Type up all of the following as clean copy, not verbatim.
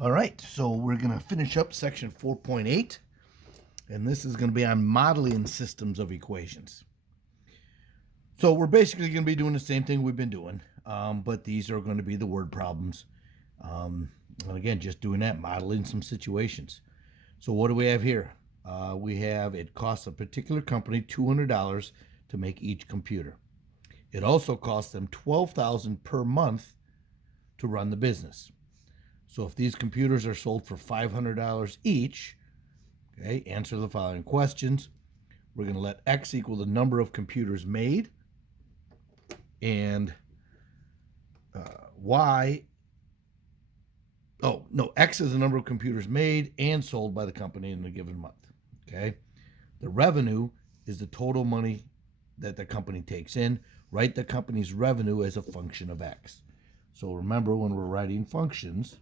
All right, so we're going to finish up section 4.8, and this is going to be on modeling systems of equations. So we're basically going to be doing the same thing we've been doing, but these are going to be the word problems. And again, just doing that, modeling some situations. So what do we have here? We have it costs a particular company $200 to make each computer. It also costs them $12,000 per month to run the business. So if these computers are sold for $500 each, okay, answer the following questions. We're going to let X equal the number of computers made, and Y, X is the number of computers made and sold by the company in a given month. Okay. The revenue is the total money that the company takes in. Write the company's revenue as a function of X. So remember, when we're writing functions,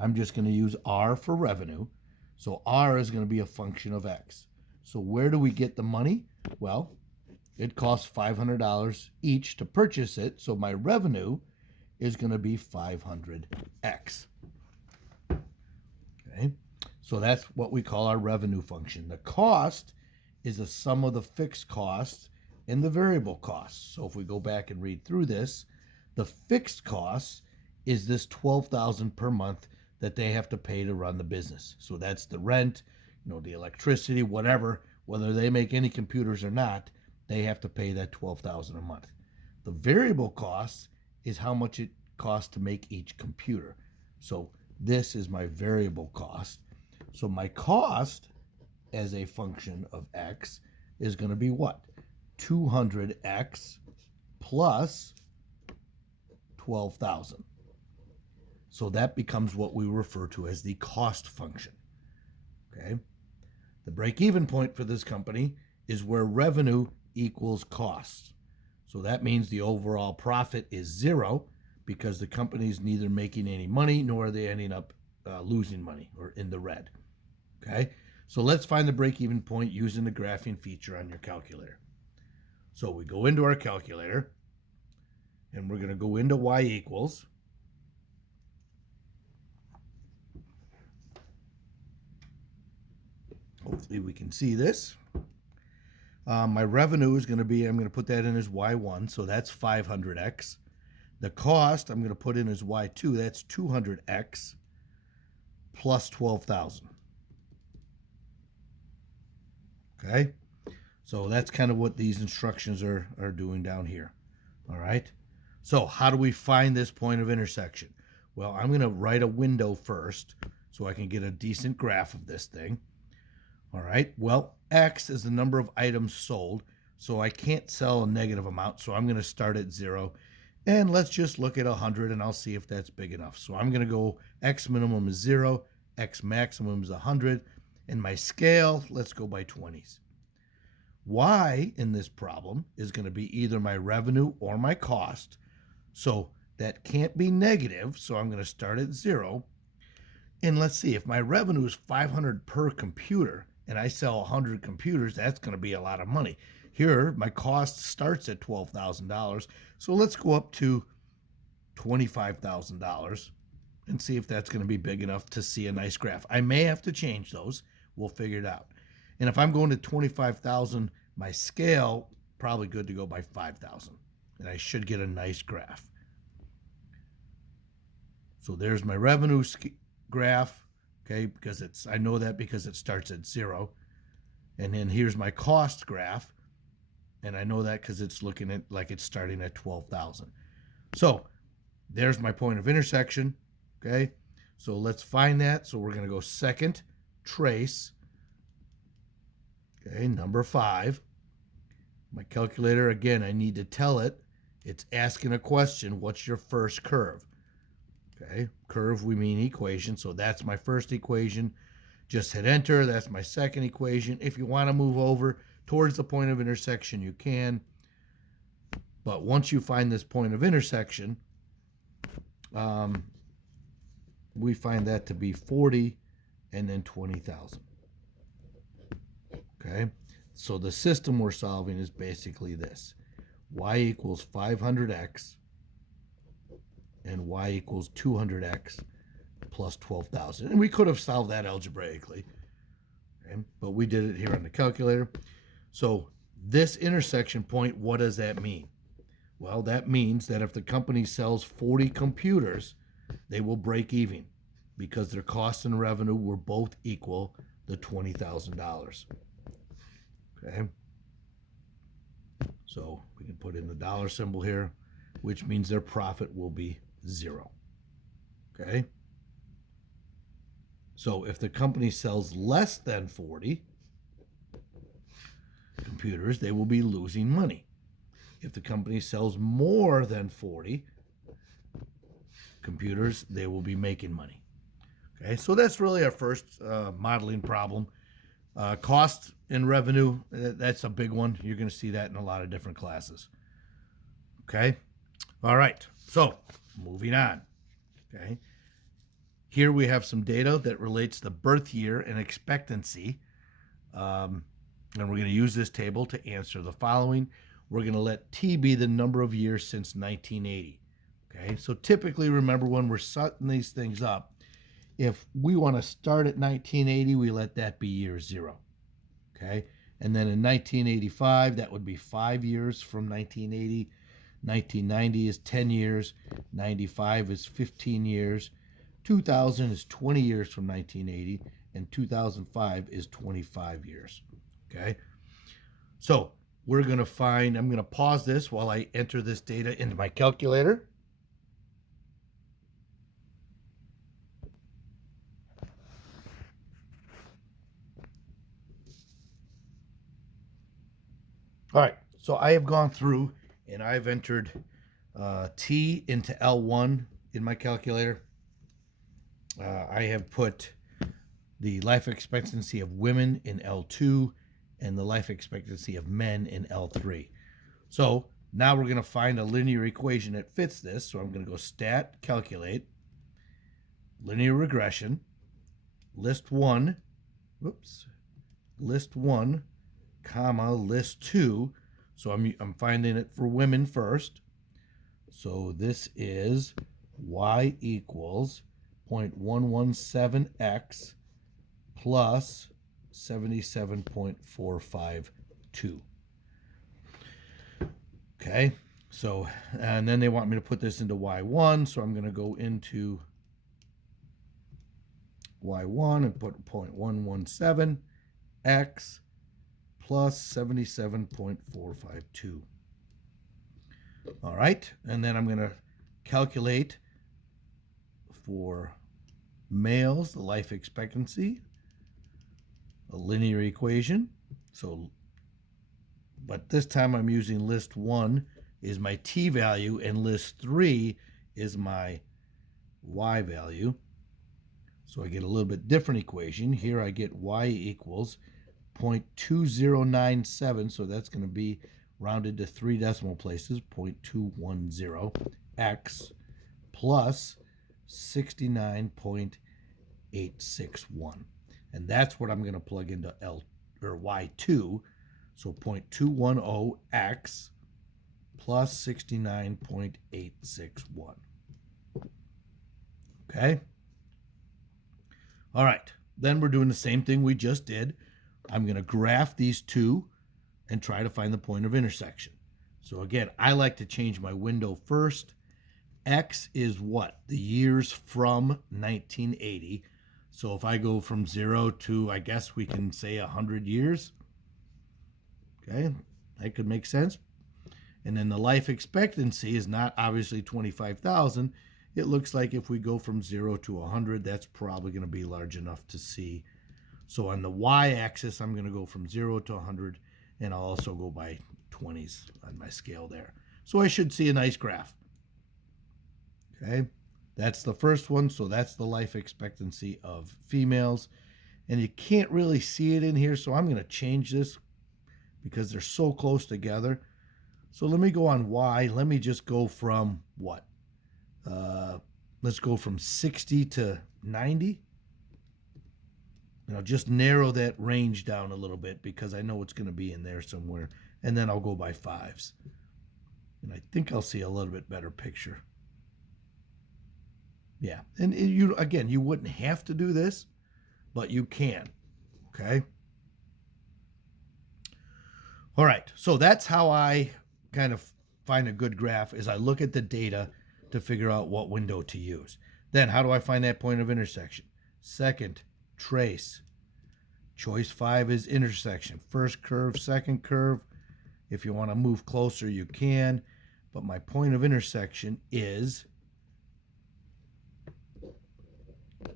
I'm just going to use R for revenue. So R is going to be a function of X. So where do we get the money? Well, it costs $500 each to purchase it. So my revenue is going to be 500X. Okay. So that's what we call our revenue function. The cost is a sum of the fixed costs and the variable costs. So if we go back and read through this, the fixed cost is this $12,000 per month that they have to pay to run the business. So that's the rent, the electricity, whatever, whether they make any computers or not, they have to pay that $12,000 a month. The variable cost is how much it costs to make each computer. So this is my variable cost. So my cost as a function of X is going to be what? 200X plus 12,000. So that becomes what we refer to as the cost function. Okay. The break-even point for this company is where revenue equals costs. So that means the overall profit is zero because the company is neither making any money nor are they ending up losing money or in the red. Okay. So let's find the break-even point using the graphing feature on your calculator. So we go into our calculator and we're going to go into Y equals. Hopefully we can see this. My revenue is going to be, I'm going to put that in as Y1, so that's 500X. The cost I'm going to put in as Y2, that's 200X plus 12,000. Okay, so that's kind of what these instructions are doing down here. All right, so how do we find this point of intersection? Well, I'm going to write a window first so I can get a decent graph of this thing. All right, well, X is the number of items sold, so I can't sell a negative amount, so I'm going to start at 0. And let's just look at 100, and I'll see if that's big enough. So I'm going to go X minimum is 0, X maximum is 100, and my scale, let's go by 20s. Y in this problem is going to be either my revenue or my cost, so that can't be negative, so I'm going to start at 0. And let's see, if my revenue is 500 per computer, and I sell 100 computers, that's going to be a lot of money. Here, my cost starts at $12,000. So let's go up to $25,000 and see if that's going to be big enough to see a nice graph. I may have to change those. We'll figure it out. And if I'm going to 25,000, my scale, probably good to go by 5,000. And I should get a nice graph. So there's my revenue graph. Okay, because I know that because it starts at 0. And then here's my cost graph. And I know that because it's looking at like it's starting at 12,000. So there's my point of intersection. Okay, so let's find that. So we're going to go second, trace. Okay, number 5. My calculator, again, I need to tell it. It's asking a question. What's your first curve? Okay, curve, we mean equation. So that's my first equation. Just hit enter. That's my second equation. If you want to move over towards the point of intersection, you can. But once you find this point of intersection, we find that to be 40 and then 20,000. Okay, so the system we're solving is basically this. Y equals 500X and Y equals 200X plus 12,000. And we could have solved that algebraically, okay? But we did it here on the calculator. So this intersection point, what does that mean? Well, that means that if the company sells 40 computers, they will break even because their cost and revenue were both equal to $20,000. Okay? So we can put in the dollar symbol here, which means their profit will be 0. Okay? So if the company sells less than 40 computers, they will be losing money. If the company sells more than 40 computers, they will be making money. Okay, so that's really our first modeling problem. Cost and revenue, that's a big one. You're going to see that in a lot of different classes. Okay, all right, so moving on. Okay, here we have some data that relates the birth year and expectancy. And we're going to use this table to answer the following. We're going to let T be the number of years since 1980. Okay, so typically, remember when we're setting these things up, if we want to start at 1980, we let that be year 0. Okay, and then in 1985, that would be 5 years from 1980. 1990 is 10 years. 95 is 15 years. 2000 is 20 years from 1980. And 2005 is 25 years. Okay, so we're going to find, I'm going to pause this while I enter this data into my calculator. All right, so I have gone through and I've entered T into L1 in my calculator. I have put the life expectancy of women in L2 and the life expectancy of men in L3. So now we're going to find a linear equation that fits this. So I'm going to go stat, calculate, linear regression, list 1, comma, list 2. So I'm finding it for women first. So this is y equals 0.117x plus 77.452. Okay, so, and then they want me to put this into y1, so I'm going to go into y1 and put 0.117x plus 77.452. All right, and then I'm going to calculate for males the life expectancy, a linear equation. So, but this time I'm using list 1 is my t value and list 3 is my y value. So I get a little bit different equation. Here I get y equals 0.2097, so that's going to be rounded to 3 decimal places, 0.210 x plus 69.861. And that's what I'm going to plug into y2. So 0.210 x plus 69.861. Okay. All right. Then we're doing the same thing we just did. I'm going to graph these two and try to find the point of intersection. So again, I like to change my window first. X is what? The years from 1980. So if I go from 0 to, I guess we can say 100 years. Okay, that could make sense. And then the life expectancy is not obviously 25,000. It looks like if we go from 0 to 100, that's probably going to be large enough to see. So on the y-axis, I'm going to go from 0 to 100, and I'll also go by 20s on my scale there. So I should see a nice graph. Okay, that's the first one. So that's the life expectancy of females. And you can't really see it in here, so I'm going to change this because they're so close together. So let me go on Y. Let me just go from what? Let's go from 60 to 90. Just narrow that range down a little bit because I know it's going to be in there somewhere. And then I'll go by 5s. And I think I'll see a little bit better picture. Yeah. And you, again, you wouldn't have to do this, but you can. Okay. All right. So that's how I kind of find a good graph, is I look at the data to figure out what window to use. Then how do I find that point of intersection? Second, trace. Choice 5 is intersection. First curve, second curve. If you want to move closer, you can. But my point of intersection is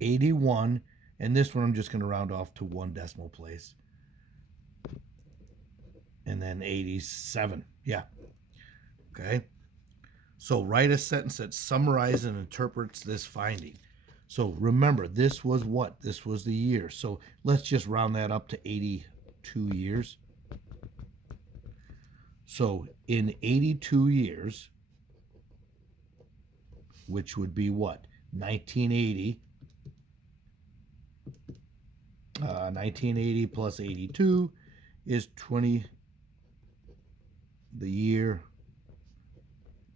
81. And this one I'm just going to round off to 1 decimal place. And then 87. Yeah. Okay. So write a sentence that summarizes and interprets this finding. So remember, this was what? This was the year. So let's just round that up to 82 years. So in 82 years, which would be what? 1980. 1980 plus 82 is 20. The year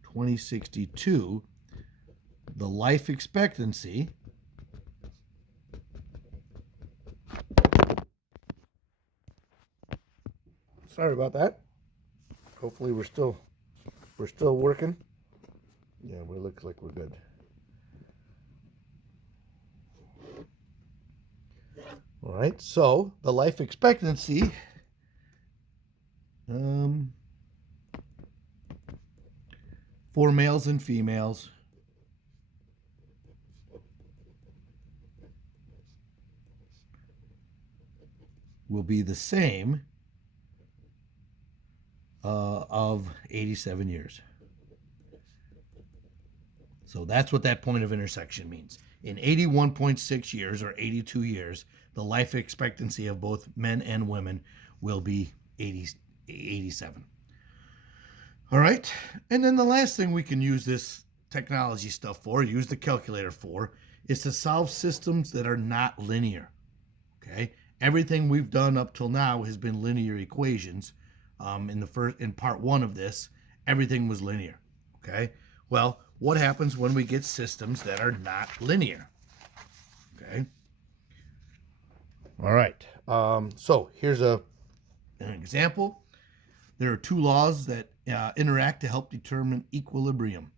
2062. The life expectancy Sorry about that. Hopefully we're still working. Yeah, we look like we're good. All right, so the life expectancy for males and females will be the same of 87 years. So that's what that point of intersection means. In 81.6 years, or 82 years, the life expectancy of both men and women will be 87. All right, and then the last thing we can use this technology stuff for, use the calculator for, is to solve systems that are not linear. Okay, everything we've done up till now has been linear equations. In part one of this, everything was linear. Okay, well, what happens when we get systems that are not linear? Okay, all right. So here's an example. There are two laws that interact to help determine equilibrium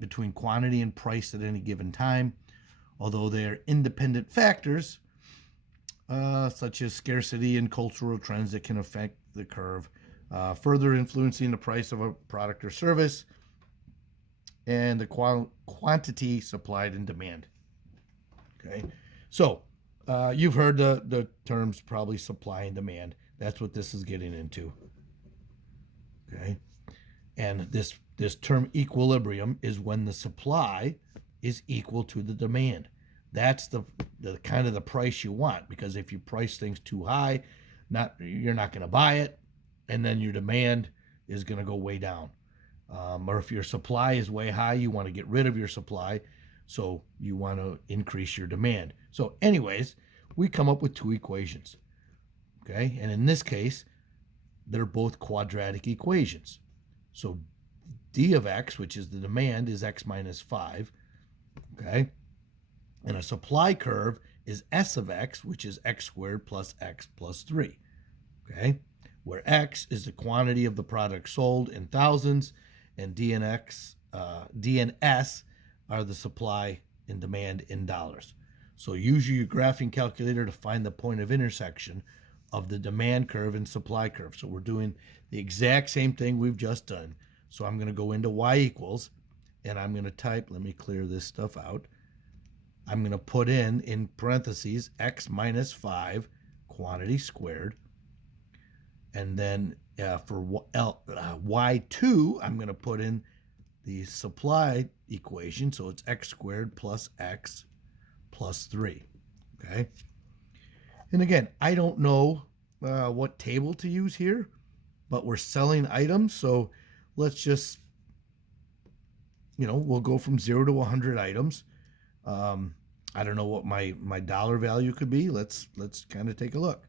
between quantity and price at any given time. Although they are independent factors, such as scarcity and cultural trends that can affect the curve, further influencing the price of a product or service and the quantity supplied and demand. Okay, so you've heard the terms probably supply and demand. That's what this is getting into. Okay, and this term equilibrium is when the supply is equal to the demand. That's the kind of the price you want, because if you price things too high, you're not going to buy it, and then your demand is going to go way down. Or if your supply is way high, you want to get rid of your supply, so you want to increase your demand. So anyways, we come up with two equations. Okay, and in this case, they're both quadratic equations. So d of x, which is the demand, is x minus 5. Okay, and a supply curve is s of x, which is x squared plus x plus 3. Okay, where x is the quantity of the product sold in thousands, and d and s are the supply and demand in dollars. So use your graphing calculator to find the point of intersection of the demand curve and supply curve. So we're doing the exact same thing we've just done. So I'm going to go into y equals, and I'm going to type, let me clear this stuff out. I'm going to put in parentheses, x minus 5 quantity squared. And then for y2, I'm going to put in the supply equation. So it's x squared plus x plus 3. Okay. And again, I don't know what table to use here, but we're selling items. So let's just, we'll go from 0 to 100 items. I don't know what my dollar value could be. Let's kind of take a look.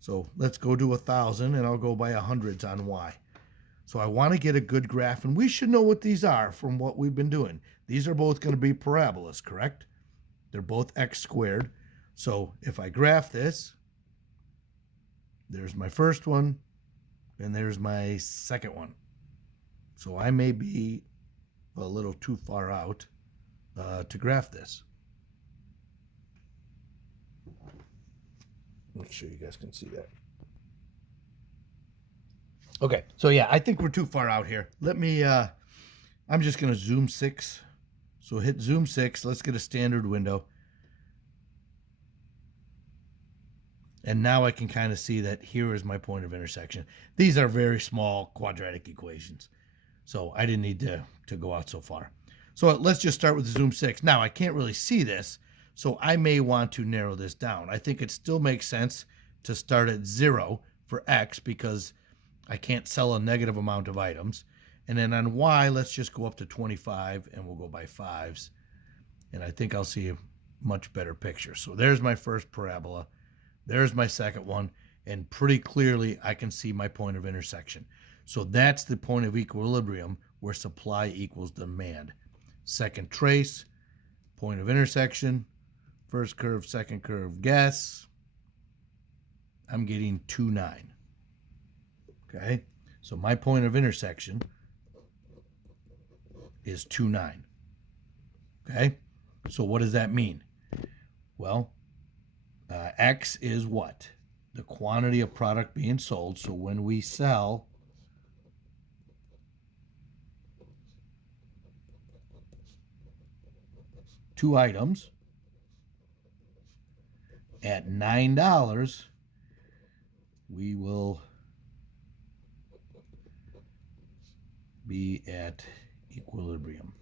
So let's go to 1,000, and I'll go by hundreds on Y. So I want to get a good graph, and we should know what these are from what we've been doing. These are both going to be parabolas, correct? They're both x squared. So if I graph this, there's my first one, and there's my second one. So I may be a little too far out to graph this. Make sure you guys can see that. Okay, so yeah, I think we're too far out here. Let me, I'm just going to zoom 6. So hit zoom 6. Let's get a standard window. And now I can kind of see that here is my point of intersection. These are very small quadratic equations. So I didn't need to go out so far. So let's just start with zoom 6. Now I can't really see this, so I may want to narrow this down. I think it still makes sense to start at 0 for x because I can't sell a negative amount of items. And then on y, let's just go up to 25 and we'll go by 5s. And I think I'll see a much better picture. So there's my first parabola. There's my second one. And pretty clearly I can see my point of intersection. So that's the point of equilibrium where supply equals demand. Second trace, point of intersection, first curve, second curve, guess. I'm getting 2, 9. Okay, so my point of intersection is 2, 9. Okay, so what does that mean? Well, X is what? The quantity of product being sold. So when we sell two items at $9, we will be at equilibrium.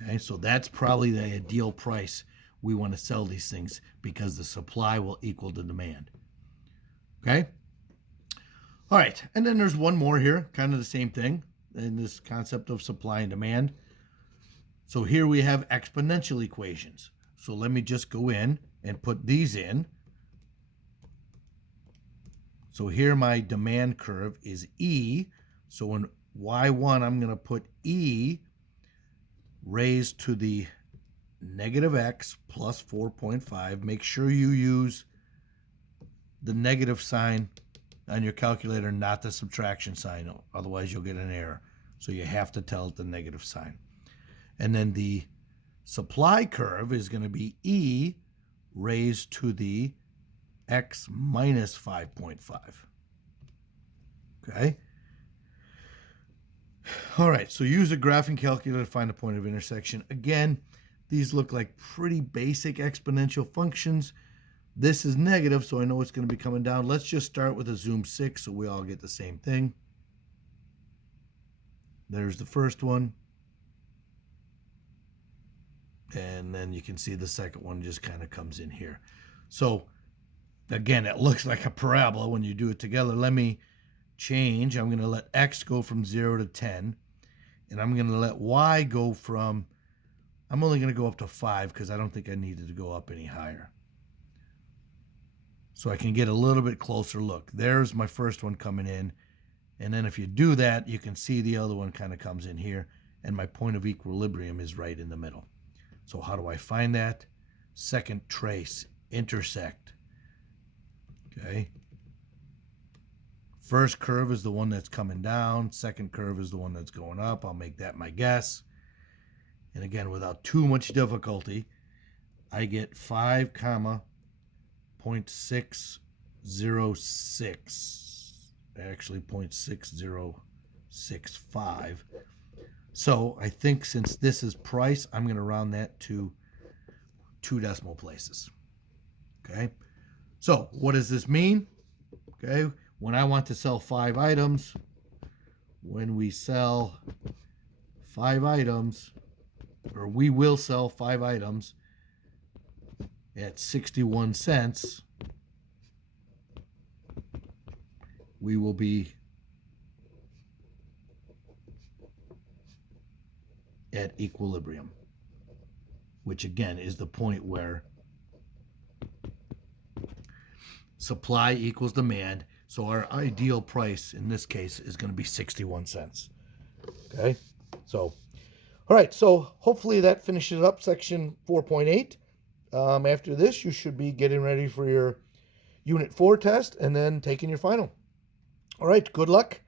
Okay, so that's probably the ideal price we want to sell these things because the supply will equal the demand. Okay? All right, and then there's one more here, kind of the same thing in this concept of supply and demand. So here we have exponential equations. So let me just go in and put these in. So here my demand curve is E. So in Y1, I'm going to put E raised to the negative X plus 4.5. Make sure you use the negative sign on your calculator, not the subtraction sign. Otherwise, you'll get an error. So you have to tell it the negative sign. And then the supply curve is going to be E raised to the X minus 5.5. Okay. All right, so use a graphing calculator to find the point of intersection. Again, these look like pretty basic exponential functions. This is negative, so I know it's going to be coming down. Let's just start with a zoom 6 so we all get the same thing. There's the first one. And then you can see the second one just kind of comes in here. So again, it looks like a parabola when you do it together. Let me change. I'm going to let X go from 0 to 10. And I'm going to let Y go from, I'm only going to go up to 5 because I don't think I needed to go up any higher. So I can get a little bit closer look. There's my first one coming in. And then if you do that, you can see the other one kind of comes in here. And my point of equilibrium is right in the middle. So how do I find that? Second trace, intersect. Okay. First curve is the one that's coming down. Second curve is the one that's going up. I'll make that my guess. And again, without too much difficulty, I get 5, 0.606. Actually 0.6065. So I think since this is price, I'm going to round that to 2 decimal places. Okay. So what does this mean? Okay. When I want to sell 5 items, when we sell 5 items, or we will sell 5 items at 61 cents, we will be at equilibrium, which again is the point where supply equals demand. So our ideal price in this case is going to be 61 cents. Okay, so all right, so hopefully that finishes up section 4.8. After this, you should be getting ready for your Unit 4 test and then taking your final. All right, good luck.